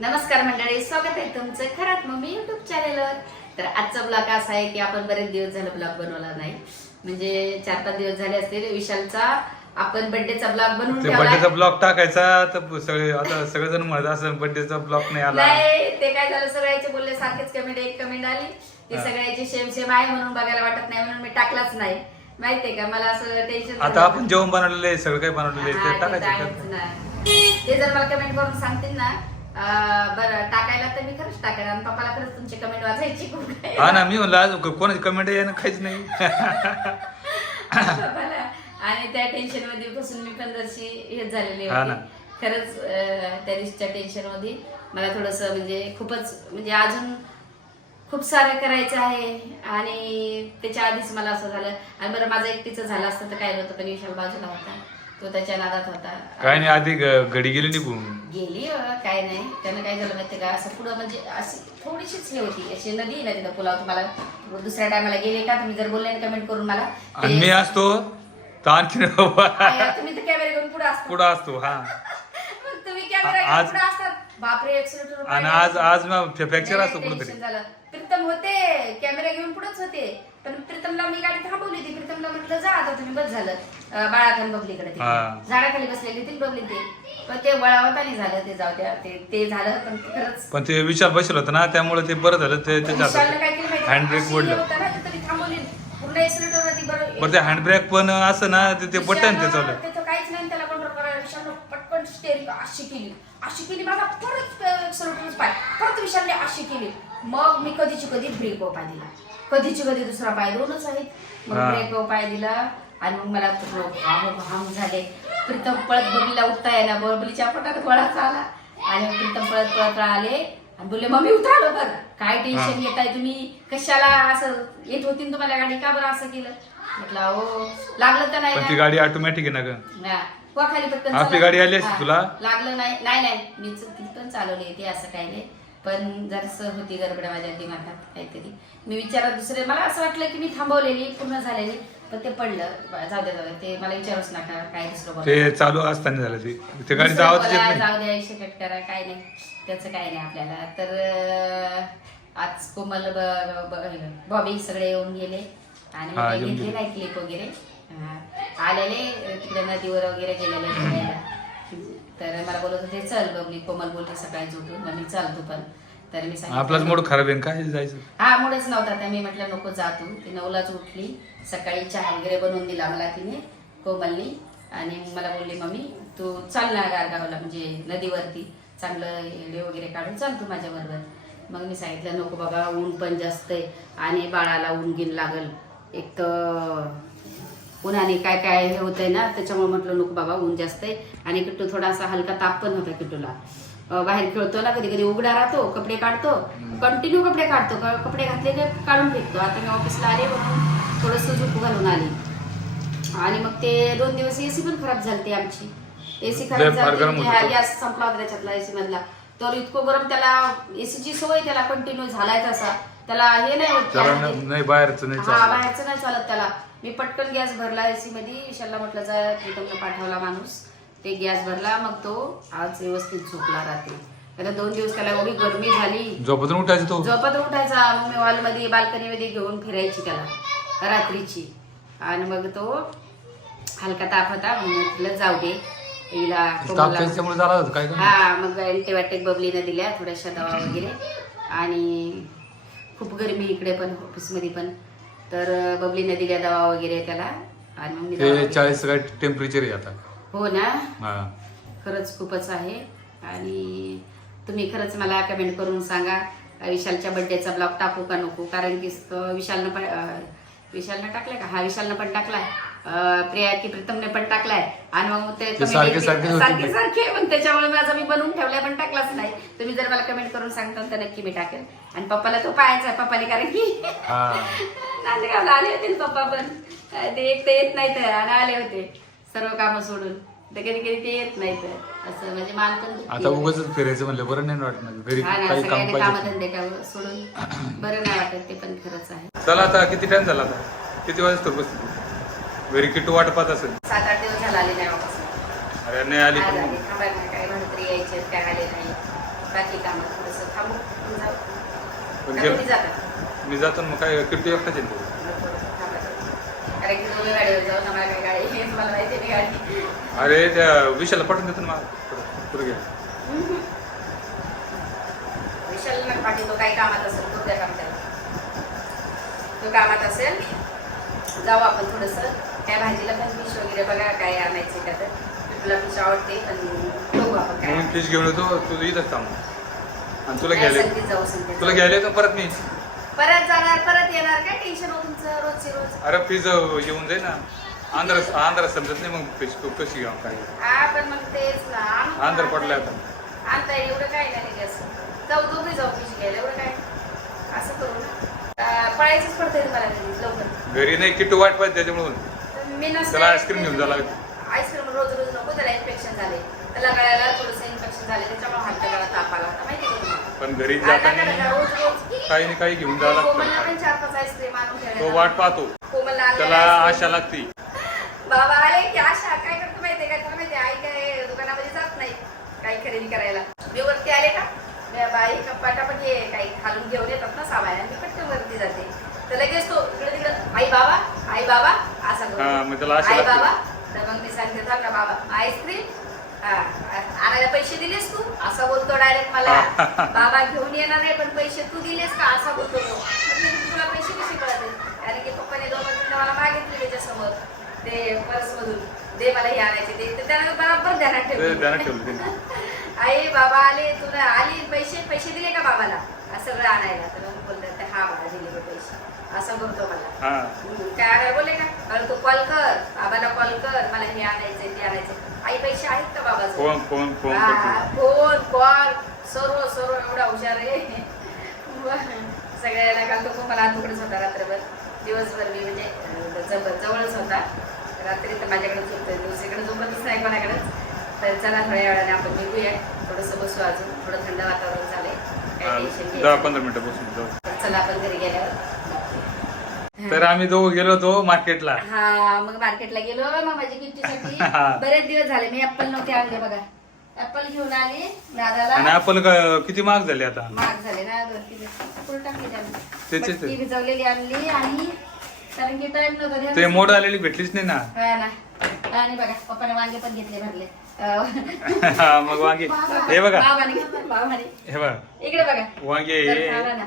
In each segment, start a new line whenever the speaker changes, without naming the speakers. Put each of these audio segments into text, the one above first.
नमस्कार मंडळी स्वागत आहे तुमचं खरात मम्मी युट्यूब चॅनेलवर तर आजचा ब्लॉग असा आहे की आपण बरेच दिवस झालं ब्लॉग बनवला नाही. म्हणजे चार पाच दिवस झाले असतील विशालचा आपण बर्थडेचा ब्लॉग बनवून
ते
ठेवला.
बर्थडेचा ब्लॉग टाकायचा तर सगळे आता सगळेजण म्हणत असं बर्थडेचा ब्लॉग नाही आला.
नाही ते काय झालं सगळ्याचे बोलले सारखेच कमेंट एक कमेंट आली. ती
हा.
सगळ्याची सेम सेम आहे म्हणून बघायला वाटत नाही म्हणून मी टाकलाच नाही. माहितीये का? मला असं टेन्शन
आता आपण जेवण बनवलेलं आहे सगळं काही बनवलेलं आहे ते टाकायचं.
ते जर मला कमेंट करून सांगतील ना बरं टाकायला तर मी खरंच टाकेल आणि पप्पाला खरंच तुमची कमेंट वाचायची खूप आहे.
हा ना मी म्हणलं आज कोणाची कमेंट ना काहीच नाही
पप्पाला. आणि त्या टेन्शनमध्ये बसून मी पण जरशी हेच झालेली
हा ना.
होती खरंच अं, त्या दिवशीच्या टेन्शनमध्ये मला थोडस म्हणजे खूपच म्हणजे अजून खूप सारं करायचं आहे आणि त्याच्या आधीच मला असं झालं आणि बरं माझं एकटीचं झालं असतं तर काय नव्हतं पण विशाल बाजूला होता तो त्याच्या नादात होता.
काय नाही आधी ग- घडी गेली निघून.
गेली काय नाही. त्यानं काय झालं माहितीये का? असं पुढं म्हणजे अशी थोडीशीच हे होती. अशी नदी आहे ना तिथं पुलाव. तुम्हाला दुसऱ्या टायमाला गेले का? तुम्ही जर बोलले कमेंट करून मला
आणि मी असतो तर
काय, तुम्ही तर कॅमेरा घेऊन पुढे असता.
पुढं असतो हा.
मग तुम्ही कॅमेरा घेऊन
आज-
पुढे असतात. बापरे एक्सिलेटर
आणि आज आज फ्रॅक्चर असतो कुठेतरी.
झालं. प्रीतम होते कॅमेरा घेऊन पुढेच होते. पण प्रीतमला मी गाडी थांबवली होती. प्रीतमला म्हटलं जा आता तुम्ही बस झालं. अं, बाळाखाली बबलीकडे ते.
हा.
झाडाखाली बसलेली ती बबली ते. पण ते वळावता नाही झालं ते जाऊ द्या. ते ते झालं पण ते खरंच
पण ते विचार बसलं होतं ना त्यामुळे ते बरं झालं ते त्याच्या
विशालनं काय केलं माहिती
हँड ब्रेक
मोडलं.
ओढलं
होता ना तिथं मी थांबवली. पूर्ण एक्सिलेटर वरती बरं
बरं ते हँड ब्रेक पण असं ना ते- ते बटन ते चालू.
तिथं काहीच नाही त्याला कंट्रोल करायला. विशालनं पटकन स्टेरिंग अशी केली. अशी केली माझा परत एक्सिलेटर पाय. परत विशालने अशी केली. मग मी कधीची कधी ब्रेक पाय दिला. कधीची कधी दुसरा पाय दोनच आहेत. मग. ब्रेक पाय दिला आणि मग मला घाम घाम झाले. प्रीतम पळत बबलीला उठता येईना. बबलीच्या पोटात गोळाचा आला आणि मग प्रीतम पळत पळत आले आणि बोलले मम्मी उतरा बरं काय टेन्शन घेताय तुम्ही? कशाला असं येत होती ना तुम्हाला गाडी? का बरं असं केलं? म्हटलं हो लागलं तर नाही
ती? गाडी ऑटोमॅटिक आहे ना ग?
खाली पटकन
आपली. गाडी आली. तुला?
लागलं नाही. नाही नाही. मी ती पण चालवली. होती असं काही नाही. पण जरासं होती गडबड माझ्या दिमागात काहीतरी मी विचारत दुसरे मला असं वाटलं की मी थांबवलेली पूर्ण झालेली पण ते पडलं जाऊ द्या जाऊ द्या ते मला विचारूच नका काय दुसरं.
ते चालू असताना झालं ते गाडी
जाऊ द्या आयुष्य कट करा काय नाही त्याचं काय नाही आपल्याला तर आज कोमल बॉबी सगळे येऊन गेले आणि घेतले. नाही क्लिप वगैरे. आलेले तिकडे नदीवर वगैरे गेलेले. तर मला बोलत होते चल बबली कोमल बोलते सकाळी झोपून मग मी चल तू पण. तर मी सांगितलं-
आपलाच मूड खराब आहे काय जायचं?
हा मुळेच नव्हता. तर मी म्हटलं नको जा तू. ती नऊलाच उठली. सकाळी चहा वगैरे बनवून दिला मला तिने कोमलनी. आणि मग मला बोलली मम्मी तू चाल ना गारगावला म्हणजे नदीवरती. चांगलं हेडे वगैरे काढून चाल तू माझ्या बरोबर मग मी सांगितलं नको बाबा ऊन पण जास्त आहे. आणि बाळाला ऊन गिन लागल. एक तर उन्हाने काय काय हे होतंय ना त्याच्यामुळे म्हटलं नको बाबा ऊन जास्त आहे. आणि किट्टू थोडासा हलका ताप पण होता किट्टूला. बाहेर खेळतो ना कधी कधी उघडा राहतो कपडे काढतो कंटिन्यू कपडे काढतो कपडे घातले की काढून फेकतो. आता मी ऑफिसला आले म्हणून थोडंसं झोप घालून आली. आणि मग ते दोन दिवस एसी पण खराब झालती आमची. एसी खराब झाली
होतं.
गॅस संपला होता त्याच्यातला एसी मधला. तर इतकं गरम त्याला एसीची सवय त्याला कंटिन्यू झालाय तसा. त्याला हे नाही होत
त्याला
त्यामध्ये.
न- नाही बाहेरचं नाही
हा
चालत.
बाहेरचं नाही चालत त्याला. मी पटकन गॅस भरला एसी मध्ये. विशालला म्हटलं जा प्रीतमला पाठवला माणूस. ते गॅस भरला मग तो आज व्यवस्थित झोपला रात्री. आता दोन दिवस त्याला एवढी गरमी झाली.
झोपतून उठायचं तो?
झोपत उठायचा. मग मी हॉलमध्ये बाल्कनीमध्ये घेऊन फिरायची त्याला रात्रीची. आणि मग तो हलका ताप होता मग मी म्हटलं जाऊ दे हिला
ताप
कोमलला-
त्याच्यामुळे झाला होता काय काय
हा मग अँटीबायोटिक बबलीनं दिल्या थोड्याशा दवा वगैरे. आणि खूप गरमी इकडे पण ऑफिसमध्ये पण. तर बबलीनं दिल्या दवा वगैरे त्याला. आणि मग मी दवा
ते
वगैरे-
चाळीस काय टेम्परेचर आहे आता.
हो ना?
हा.
खरंच खूपच आहे. आणि तुम्ही खरंच मला कमेंट करून सांगा विशालच्या बर्थडेचा ब्लॉग टाकू का नको? कारण की स- विशालनं पण अं, विशालनं टाकलाय का? हा विशालनं पण टाकलाय. अं, प्रिया की प्रीतमने पण टाकलाय. आणि मग ते
सारखे-
सारखे मग त्याच्यामुळे माझा मी बनवून ठेवलाय पण टाकलाच नाही. तुम्ही जर मला कमेंट करून सांगता तर नक्की मी टाकेल आणि पप्पाला तो पाहायचा पप्पाने कारण की नांदगावला आले होते पप्पा पण. ते एक तर येत नाही तर आणि आले होते. सर्व कामं सोडून. तर कधी कधी ते येत नाही तर असं म्हणजे मान पण.
आता उगाच फिरायचं म्हणलं बरं नाही वाटणार घरी
ना
काही काम
सगळ्यांनी
पाहिजे.
कामधंदे का सोडून. बरं नाही वाटत ते पण खरंच आहे.
चला आता किती टाइम झाला आता? किती वाजता बस घरी किटू वाट पाहत असेल.
सात आठ दिवस झाला आले नाही वापस.
अरे नाही आली पण
आले. थांबायला काय म्हणत तरी यायचे काय आले नाही. बाकी कामं थोडंसं थांबू.
पण
जाता
मी जातो मग काय येतो
कारण की दोघं गाडीवर काय गाडी हे मला माहिती नाही गाडी.
अरे त्या विशाला पाठवून देतो ना मला. पुढे घे.
विशाल मग पाठी तो काही कामात असेल तो त्या काम त्याला तो कामात असेल. जाऊ आपण थोडस. त्या भाजीला पण फिश वगैरे बघा काय आणायचे का तर तुला फिश आवडते पण बघू आपण काय
म्हणून फिश घेऊन येतो तू इथंच थांब. आणि तुला घ्यायला
जाऊ
तुला. घ्यायला येतो परत मी.
परत जाणार परत येणार. काय टेन्शन हो तुमचं रोजचे रोज?
अरे फिश येऊन जाईल ना. आंध्र आंध्र समजत नाही मग फिश कशी घेऊ काय
हा पण मग तेच ना.
आंध्र
ना.
पडलाय आता
येईल एवढं काय नाही असं जाऊ दोघे जाऊ फिश घ्यायला एवढं काय? असं करू ना. पळायचंच पडतंय तुम्हाला घरी लवकर.
घरी नाही किट्टू वाट पाहिजे त्याच्यामुळं.
मी
त्याला आईस्क्रीम घेऊन लागेल.
आईस्क्रीम रोज रोज नको त्याला इन्फेक्शन झाले. त्याला गळ्याला थोडंसं इन्फेक्शन झाले त्याच्यामुळे हात गळा ताप आला होता. माहिती का?
पण घरी जाताना
त्याला रोज रोज
काही ना काही घेऊन जावं
कोमलला
लागतं
पण चार पाच आईस्क्रीम आणून
तो
ठेवायला.
वाट पाहतो.
कोमलला आणलेलं
त्याला
ice
आशा. लागती.
बाबा आले की आशा. काय करतो माहितीये का? तुला माहितीये आई काय दुकानामध्ये जात नाही. काही खरेदी करायला. मी वरती आले का? मी बाई पटापट ये. काही खालून घेऊन येतात ना सामान मी पटकन वरती जाते. तर लगेच तो इकडे तिकडे आई बाबा आई बाबा.
हा, मग त्याला आशा
आई
लागते.
बाबा तर मग मी सांगते थांब ना बाबा. आईस्क्रीम? हा आ- आणायला पैसे दिलेस तू? असा बोलतो डायरेक्ट मला. बाबा घेऊन येणार आहे पण पैसे तू दिलेस का? असा बोलतो तो. म्हटलं तुला पैसे कसे कळत कारण की पप्पाने दोन तीन मला मागितले त्याच्यासमोर. ते पर्स मधून दे मला हे आणायचे. ते तर त्यानं बरोबर ध्यानात
ते
ठेवलं
ध्यानात ठेवलं त्याने.
आई बाबा आले तुला आली पैसे पैसे दिले का बाबाला? असं सगळं आणायला. तर मग बोलतात हा बाबा दिले पैसे. असं बोलतो मला.
हा.
हम्म, काय आणायला बोलले का? अरे तू कॉल कर. बाबाला कॉल कर. मला हे आणायचंय ते आणायचंय. आई पैसे आहेत का बाबाचं
फोन फोन फोन करतो.
Phone call. सर्व सर्व एवढा हुशार आहे. बरं. सगळ्याला काल तो मला तुकडेच होता रात्रभर. दिवसभर मी म्हणजे अं, जवळच होता. रात्री तर माझ्याकडेच होतं दुसरीकडे झोपतच नाही कोणाकडेच. तर चला थोड्या वेळाने आपण निघूया. थोडंसं बसू अजून. थोडं थंड वातावरण झालंय काही टेन्शन
दहा
घ्यायचं
पंधरा मिनिटं बसून जाऊ.
नाही. चला आपण घरी गेल्यावर.
तर आम्ही दोघं गेलो होतो मार्केटला.
हा मग मार्केटला गेलो. मग माझी गिफ्टीसाठी बरेच दिवस झाले. मी ऍपल नव्हते आणले बघा. ऍपल घेऊन आली दादाला.
आणि आपण किती महाग झाले आता?
महाग झाले ना दोन तीन फुल टाकली त्याने.
त्याचे
भिजवलेली आणली आणि कारण की टाइम नव्हता
ते मोड आलेली भेटलीच नाही ना.
हा ना. आणि बघा पप्पाने वांगे पण घेतले भरले. अं,
मग वांगे. हे बघा.
बाबाने घेतले बाबाने.
हे बघा.
इकडे बघा.
वांगे
तर खाला ना.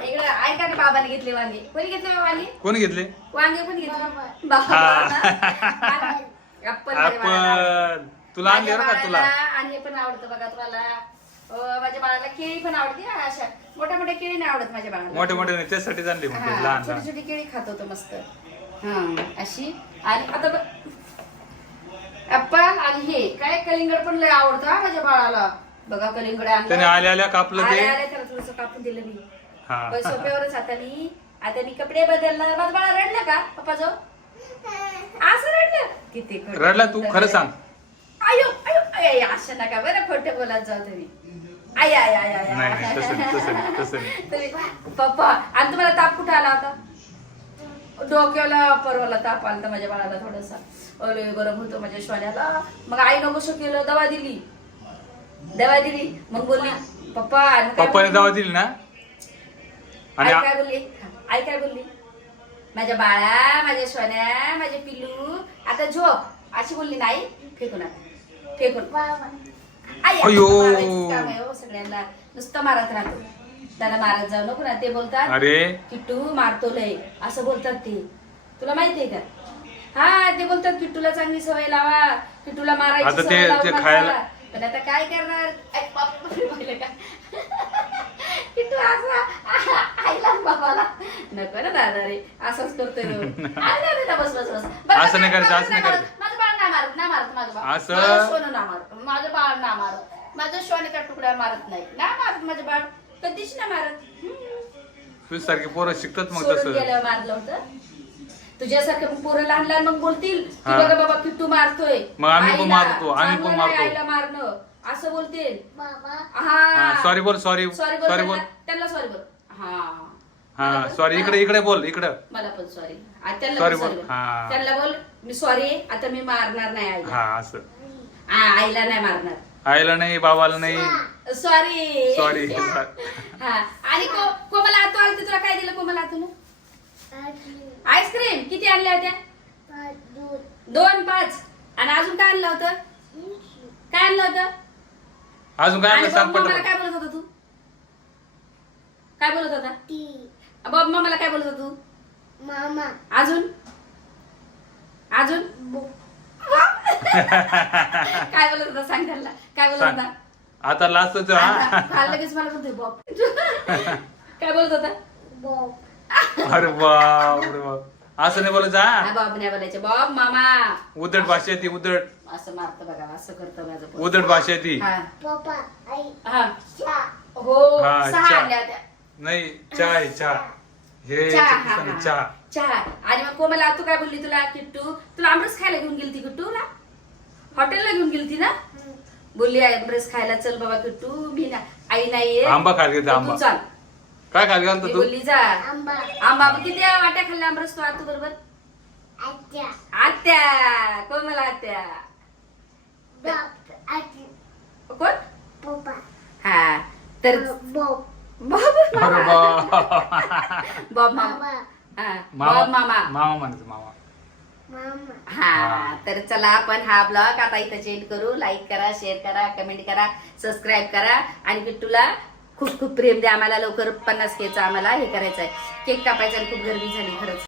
इकडे ऐका ना बाबाने घेतले वांगे. कोणी घेतले वांगे?
कोण घेतले?
वांगे पण घेतले? बाबा.
आपण तुला आणले बरं का तुला?
आणि हे पण आवडतं बघा तुम्हाला. अं, माझ्या बाळाला केळी पण आवडते हा, अशा मोठ्या मोठ्या केळी नाही आवडत माझ्या बाळाला.
मोठे मोठे नाही त्यासाठी आणले म्हणजे
हा,
लहान
छोटी
लहान.
छोटी केळी खात होतो मस्त. हा अशी. आणि आता ऍपल आणि हे काय कलिंगड पण लय आवडतं हा माझ्या बाळाला. बघा कलिंगड आणलं.
त्याने आल्या आल्या कापलं ते.
आल्या आल्या त्याला थोडंसं कापून दिलं मी.
हा.
पण सोप्यावरच आता मी. आता मी कपडे बदलणार. माझं बाळा रडलं का? पप्पा जाऊ असं रडलं? किती खोटं
रडला तू
बोलतो
खरं. सांग.
आयो आयो आय आय, असं नका. बरं खोटं बोलत जाऊ तुम्ही. आय आय आय आय.
नाही नाही तसं नाही, तसं नाही, तसं नाही.
तुम्ही पप्पा आणि तुम्हाला ताप कुठं आला होता डोक्याला परवाला ताप आला होता माझ्या बाळाला थोडासा. अरे गरम होतो माझ्या श्वान्याला. मग आई नको केलं दवा दिली. दवा दिली. मग बोलली पप्पा आणि काय
पप्पाने
बोलली?
दवा दिली ना? आणि
आई
आ-
काय बोलली? आई काय बोलली? माझ्या बाळा माझ्या सोन्या माझे पिल्लू. आता झोप. अशी बोलली नाही. फेकून आता. फेकून. आई, आता
अयो.
मारायचं काम आहे हो सगळ्यांना. नुसतं मारत राहतो. त्याला मारत जाऊ नको ना. ते बोलतात
अरे.
किट्टू मारतो लय. असं बोलतात ते. तुला माहितीये का? हा ते बोलतात किट्टूला चांगली सवय लावा. किट्टूला मारायची
आता ते-
सवय लावू
ते
नका.
खायला-
पण आता काय करणार? बाप, पाहिलं का? असा आईला आणि बाबाला नको ना दादा रे असंच करतोय बस बस
असं नाही करायचं,
बस,
असं नाही करायचं.
माझं बाळ नाही मारत नाही मारत माझं बाळ.
असं-
माझं सोनं ना मारत माझं बाळ ना मारत. माझं सोन्याचा तुकडा मारत नाही. ना मारत माझं बाळ. कधीच ना मारत. हम्म.
पोरं शिकतात मग
सोडून
तसं.
मारलं होतं. तुझ्यासारखं पोरं लहान लहान मग बोलतील की
हा.
बघा बाबा किट्टू मारतोय.
मग आम्ही पण
आईला,
मारतो, आम्ही पण
चांगलं नाही
मारतो.
आईला मारणं. असं बोलतील
हा
हा
सॉरी बोल सॉरी
सॉरी बोल
सॉरी बोल.
त्यांना- त्यांना सॉरी बोल. हा.
हा
मला.
सॉरी इकडे इकडे बोल इकडं.
मला पण सॉरी त्यांना
Sorry
पण
बोल.
sorry बोल.
हा.
त्यांना बोल मी सॉरी आता मी मारणार नाही आईला.
हा असं.
आ- आईला नाही मारणार.
आईला नाही बाबाला नाही.
सॉरी
सॉरी
हा. आणि को- कोमल आतू आलती तुला काय दिलं कोमल आतून? आईस्क्रीम किती आणल्या होत्या? दोन. पाच. आणि अजून काय आणलं होतं? काय आणलं होतं?
अजून काय
आणि
आणलं सांग
बॉब मामाला
पटकन
काय बोलत होता तू? काय बोलत होता? बॉब मामाला काय बोलत होता तू?
मामा.
अजून? अजून? काय बोलत होता? सांग त्याला काय बोलत
सांग.
होता?
आता लास्टच हा?
आता काल लगेच मला बोलतोय बॉब. काय बोलत होता?
बॉब.
अरे बाप रे बाप. असं नाही बोलायचं
हा? बॉब नाही बोलायचे. बॉब मामा.
उदट भाषा ती उदट
असं मारतं बघा असं करतं माझं पोर.
उदट भाषा ती.
हा.
पप्पा आई.
हा.
चा
हो
हा,
सहा
चहा.
आणल्या होत्या.
नाही चहा आहे चहा. हे
चहा हा, हा.
चहा.
चहा. आणि मग कोमला तू काय बोलली तुला किट्टू? तुला आमरस खायला घेऊन गेली ती किट्टू ना हॉटेलला घेऊन गेली ती ना? बोलली आमरस खायला चल बाबा किट्टू. मी ना आई नाहीये.
आंबा खायला गेलता,
तर
आंबा.
चाल.
काय खायला घालतो
मी
तू?
बोलली जा
आंबा
आंबा किती वाट्या खाल्ल्या आमरस तू आतू बरोबर?
आत्या.
आत्या. कोमला आत्या?
बाप आजी
कोण?
पप्पा.
हा तर
बॉब
बॉब
अरे
मामा.
बाप
बॉब
मामा.
हा बॉब मामा.
मामा म्हणायचं मामा.
मामा.
हा
हा.
तर चला आपण हा ब्लॉग आता इथं चेंज करू. लाईक करा शेअर करा कमेंट करा सबस्क्राईब करा. आणि बिट्टूला खूप खूप प्रेम द्या आम्हाला लवकर पन्नास केचा आम्हाला हे करायचं आहे केक कापायचा आणि खूप गर्दी झाली खरंच.